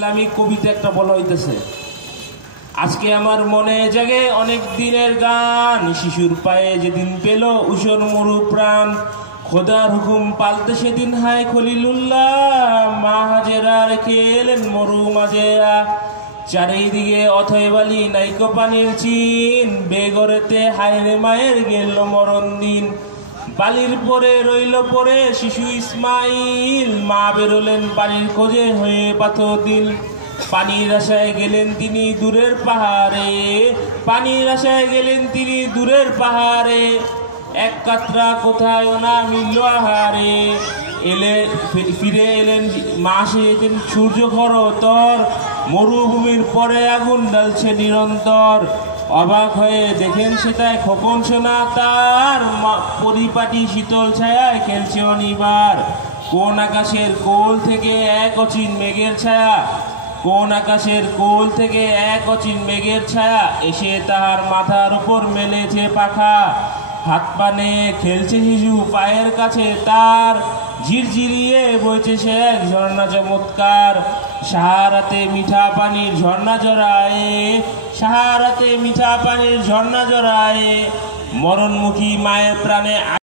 Islamic কবিতা একটা বলা হইতেছে। আজকে আমার মনে জাগে অনেক দিনের গান, শিশুর পায়ে যেদিন পেল উষর মরু প্রাণ, খোদার হুকুম পালতে সেদিন হায় খলিলুল্লাহ, মা হাজেরা রেখে এলেন মরু মাজেরা। চারিদিকে অথয় বালি নাইকো পানির চিন, বেগরেতে হায়রে মায়ের গেল মরণ দিন। বালির পরে রইল পরে শিশু ইসমাইল, মা বেরোলেন পানির খোঁজে হয়ে পাথর দিল। পানির আশায় গেলেন তিনি দূরের পাহাড়ে, পানির আশায় গেলেন তিনি দূরের পাহাড়ে। এক কাতরা কোথায় না মিলল আহারে, ফিরে এলেন মা সেদিন সূর্য ঘরতর, মরুভূমির পরে আগুন ঢালছে নিরন্তর। অবাক হয়ে দেখেন সেটায় খোকন সোনা তার, পরিপাটি শীতল ছায়ায় খেলছে অনিবার। কোন আকাশের কোল থেকে এক অচিন মেঘের ছায়া, কোন আকাশের কোল থেকে এক অচিন মেঘের ছায়া, এসে তাহার মাথার উপর মেলেছে পাখা। হাত পানে খেলছে শিশু পায়ের কাছে তার, ঝিরঝিরিয়ে বইছে সে এক ঝর্ণা চমৎকার। সাহারাতে মিঠা পানির ঝর্ণা জড়ায়, সাহারাতে মিঠা পানির ঝর্ণা জড়ায়। মরণমুখী মায়ের প্রাণে